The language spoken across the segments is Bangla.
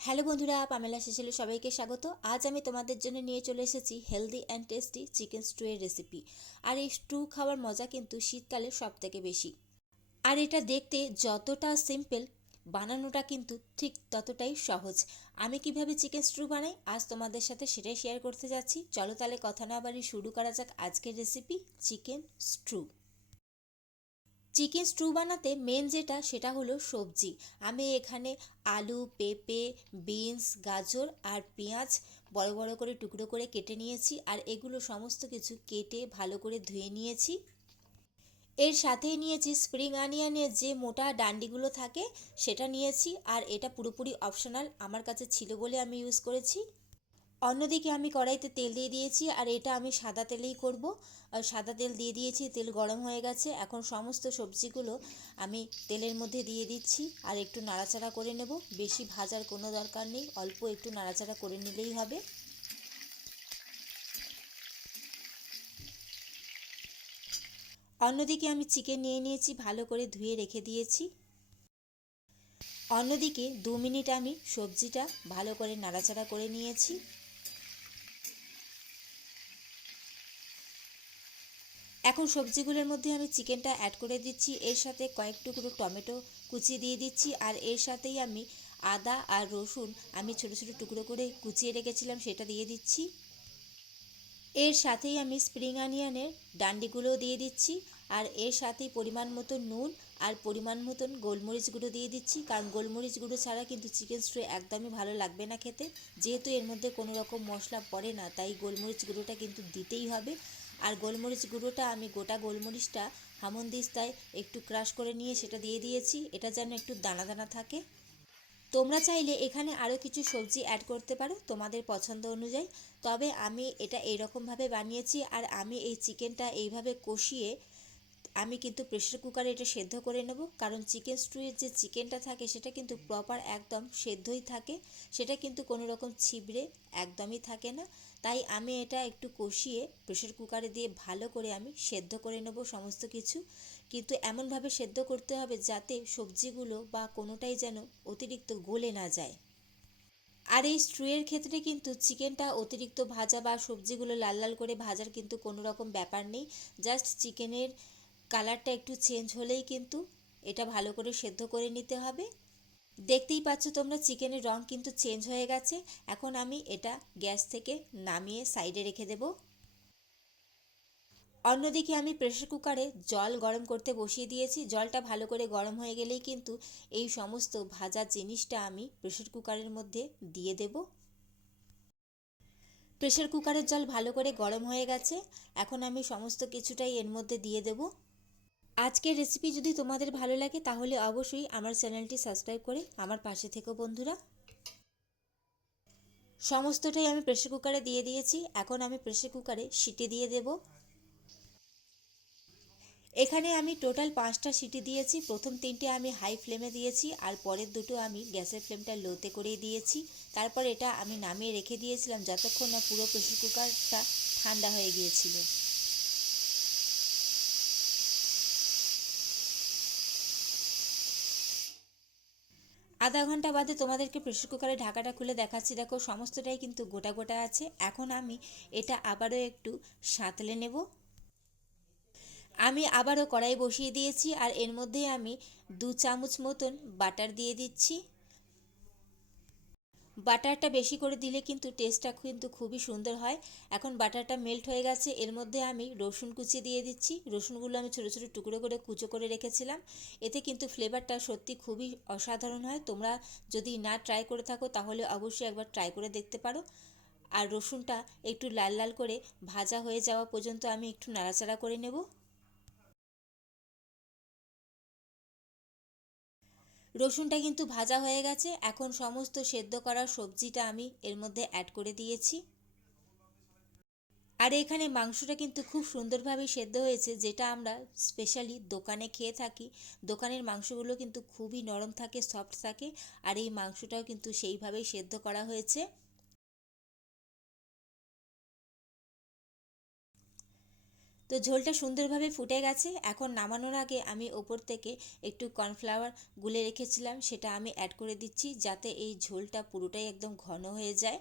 হ্যালো বন্ধুরা, পামেলা সেসেলে সবাইকে স্বাগত। আজ আমি তোমাদের জন্য নিয়ে চলে এসেছি healthy and tasty chicken stew এর রেসিপি। আর এই স্টু খাওয়ার মজা কিন্তু শীতকালে সব থেকে বেশি। আর এটা দেখতে যতটা সিম্পল, বানানোটা কিন্তু ঠিক ততটাই সহজ। আমি কিভাবে চিকেন স্টু বানাই আজ তোমাদের সাথে সেটাই শেয়ার করতে যাচ্ছি। চলো তাহলে কথা না বাড়িয়ে শুরু করা যাক আজকের recipe chicken stew. Chicken stew বানাতে মেন যেটা সেটা হলো সবজি। আমি এখানে আলু, পেঁপে, বিনস, গাজর আর পেঁয়াজ বড় বড় করে টুকরো করে কেটে নিয়েছি। আর এগুলো সমস্ত কিছু কেটে ভালো করে ধুয়ে নিয়েছি। এর সাথেই নিয়েছি স্প্রিং অনিয়নের যে মোটা ডান্ডিগুলো থাকে সেটা নিয়েছি। আর এটা পুরোপুরি অপশনাল, আমার কাছে ছিল বলে আমি ইউজ করেছি। অন্যদিকে আমি কড়াইতে তেল দিয়ে দিয়েছি, আর এটা আমি সাদা তেলেই করব। আর সাদা তেল দিয়ে দিয়েছি, তেল গরম হয়ে গেছে। এখন সমস্ত সবজিগুলো আমি তেলের মধ্যে দিয়ে দিচ্ছি আর একটু নাড়াচাড়া করে নেব। বেশি ভাজার কোনো দরকার নেই, অল্প একটু নাড়াচাড়া করে নিলেই হবে। অন্যদিকে আমি চিকেন নিয়ে নিয়েছি, ভালো করে ধুয়ে রেখে দিয়েছি। অন্যদিকে 2 মিনিট আমি সবজিটা ভালো করে নাড়াচাড়া করে নিয়েছি। এখন সবজিগুলোর মধ্যে আমি চিকেনটা অ্যাড করে দিচ্ছি। এর সাথে কয়েক টুকরো টমেটো কুচি দিয়ে দিচ্ছি। আর এর সাথেই আমি আদা আর রসুন আমি ছোটো ছোটো টুকরো করে কুচিয়ে রেখেছিলাম সেটা দিয়ে দিচ্ছি। এর সাথেই আমি স্প্রিং অনিয়নের ডান্ডিগুলোও দিয়ে দিচ্ছি। আর এর সাথেই পরিমাণ মতো নুন আর পরিমাণ মতন গোলমরিচ গুঁড়ো দিয়ে দিচ্ছি, কারণ গোলমরিচ গুঁড়ো ছাড়া কিন্তু চিকেন স্টু একদমই ভালো লাগবে না খেতে। যেহেতু এর মধ্যে কোনো রকম মশলা পড়ে না, তাই গোলমরিচ গুঁড়োটা কিন্তু দিতেই হবে। আর গোলমরিচ গুঁড়োটা আমি গোটা গোলমরিচটা হামনদিস্তায় একটু ক্রাশ করে নিয়ে সেটা দিয়ে দিয়েছি, এটা যেন একটু দানা দানা থাকে। তোমরা চাইলে এখানে আরও কিছু সবজি অ্যাড করতে পারো তোমাদের পছন্দ অনুযায়ী। তবে আমি এটা এইরকমভাবে বানিয়েছি। আর আমি এই চিকেনটা এইভাবে কষিয়ে আমি কিন্তু প্রেশার কুকারে এটা সেদ্ধ করে নেব, কারণ চিকেন স্টুয়ের যে চিকেনটা থাকে সেটা কিন্তু প্রপার একদম সেদ্ধই থাকে, সেটা কিন্তু কোনো রকম ছিবড়ে একদমই থাকে না। তাই আমি এটা একটু কষিয়ে প্রেশার কুকারে দিয়ে ভালো করে আমি সেদ্ধ করে নেব সমস্ত কিছু। কিন্তু এমনভাবে সেদ্ধ করতে হবে যাতে সবজিগুলো বা কোনোটাই যেন অতিরিক্ত গলে না যায়। আর এই স্ট্রুয়ের ক্ষেত্রে কিন্তু চিকেনটা অতিরিক্ত ভাজা বা সবজিগুলো লাল লাল করে ভাজার কিন্তু কোনো রকম ব্যাপার নেই। জাস্ট চিকেনের কালারটা একটু চেঞ্জ হলেই কিন্তু এটা ভালো করে সেদ্ধ করে নিতে হবে। দেখতেই পাচ্ছ তোমরা চিকেনের রং কিন্তু চেঞ্জ হয়ে গেছে। এখন আমি এটা গ্যাস থেকে নামিয়ে সাইডে রেখে দেব। অন্যদিকে আমি প্রেসার কুকারে জল গরম করতে বসিয়ে দিয়েছি। জলটা ভালো করে গরম হয়ে গেলেই কিন্তু এই সমস্ত ভাজা জিনিসটা আমি প্রেসার কুকারের মধ্যে দিয়ে দেব। প্রেসার কুকারের জল ভালো করে গরম হয়ে গেছে। এখন আমি সমস্ত কিছুটাই এর মধ্যে দিয়ে দেব। আজকের রেসিপি যদি তোমাদের ভালো লাগে তাহলে অবশ্যই আমার চ্যানেলটি সাবস্ক্রাইব করে আমার পাশে থেকো বন্ধুরা। সমস্তটাই আমি প্রেসার কুকারে দিয়ে দিয়েছি। এখন আমি প্রেসার কুকারে সিটি দিয়ে দেব। এখানে আমি টোটাল 5টা সিটি দিয়েছি। প্রথম 3টে আমি হাই ফ্লেমে দিয়েছি, আর পরের দুটো আমি গ্যাসের ফ্লেমটা লোতে করেই দিয়েছি। তারপর এটা আমি নামিয়ে রেখে দিয়েছিলাম যতক্ষণ না পুরো প্রেসার কুকারটা ঠান্ডা হয়ে গিয়েছিল। আধা ঘন্টা বাদে তোমাদেরকে প্রেসার কুকারে ঢাকাটা খুলে দেখাচ্ছি। দেখো সমস্তটাই কিন্তু গোটা গোটা আছে। এখন আমি এটা আবারও একটু সাঁতলে নেব। আমি আবারও কড়াই বসিয়ে দিয়েছি, আর এর মধ্যে আমি 2 চামচ মতন বাটার দিয়ে দিচ্ছি। বাটারটা বেশি করে দিলে কিন্তু টেস্টটা কিন্তু খুবই সুন্দর হয়। এখন বাটারটা মেল্ট হয়ে গেছে, এর মধ্যে আমি রসুন কুচি দিয়ে দিচ্ছি। রসুনগুলো আমি ছোটো ছোটো টুকরো করে কুচো করে রেখেছিলাম। এতে কিন্তু ফ্লেভারটা সত্যি খুবই অসাধারণ হয়। তোমরা যদি না ট্রাই করে থাকো তাহলে অবশ্যই একবার ট্রাই করে দেখতে পারো। আর রসুনটা একটু লাল লাল করে ভাজা হয়ে যাওয়া পর্যন্ত আমি একটু নাড়াচাড়া করে নেব। রসুনটা কিন্তু ভাজা হয়ে গেছে। এখন সমস্ত সেদ্ধ করা সবজিটা আমি এর মধ্যে অ্যাড করে দিয়েছি। আর এখানে মাংসটা কিন্তু খুব সুন্দরভাবে সেদ্ধ হয়েছে, যেটা আমরা স্পেশালি দোকানে খেয়ে থাকি। দোকানের মাংসগুলো কিন্তু খুবই নরম থাকে, সফট থাকে। আর এই মাংসটাও কিন্তু সেইভাবেই সেদ্ধ করা হয়েছে। তো ঝোলটা সুন্দরভাবে ফুটে গেছে। এখন নামানোর আগে আমি ওপর থেকে একটু কর্নফ্লাওয়ার গুলে রেখেছিলাম, সেটা আমি অ্যাড করে দিচ্ছি যাতে এই ঝোলটা পুরোটাই একদম ঘন হয়ে যায়।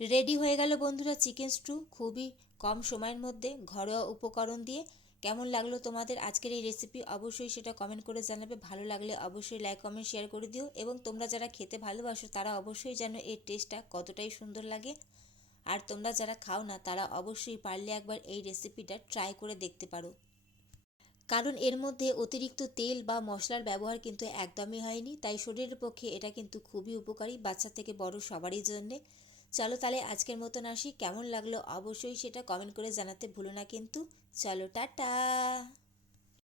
রেডি হয়ে গেল বন্ধুরা চিকেন স্টু, খুবই কম সময়ের মধ্যে ঘরোয়া উপকরণ দিয়ে। কেমন লাগলো তোমাদের আজকের এই রেসিপি অবশ্যই সেটা কমেন্ট করে জানাবে। ভালো লাগলে অবশ্যই লাইক কমেন্ট শেয়ার করে দিও, এবং তোমরা যারা খেতে ভালোবাসো তারা অবশ্যই জানো এর টেস্টটা কতটাই সুন্দর লাগে। আর তোমরা যারা খাও না তারা অবশ্যই পারলে একবার এই রেসিপিটা ট্রাই করে দেখতে পারো, কারণ এর মধ্যে অতিরিক্ত তেল বা মশলার ব্যবহার কিন্তু একদমই হয়নি, তাই শরীরের পক্ষে এটা কিন্তু খুবই উপকারী, বাচ্চা থেকে বড় সবারই জন্যে। চলো তাহলে আজকের মতন আসি, কেমন লাগলো অবশ্যই সেটা কমেন্ট করে জানাতে ভুলো না কিন্তু। চলো টাটা।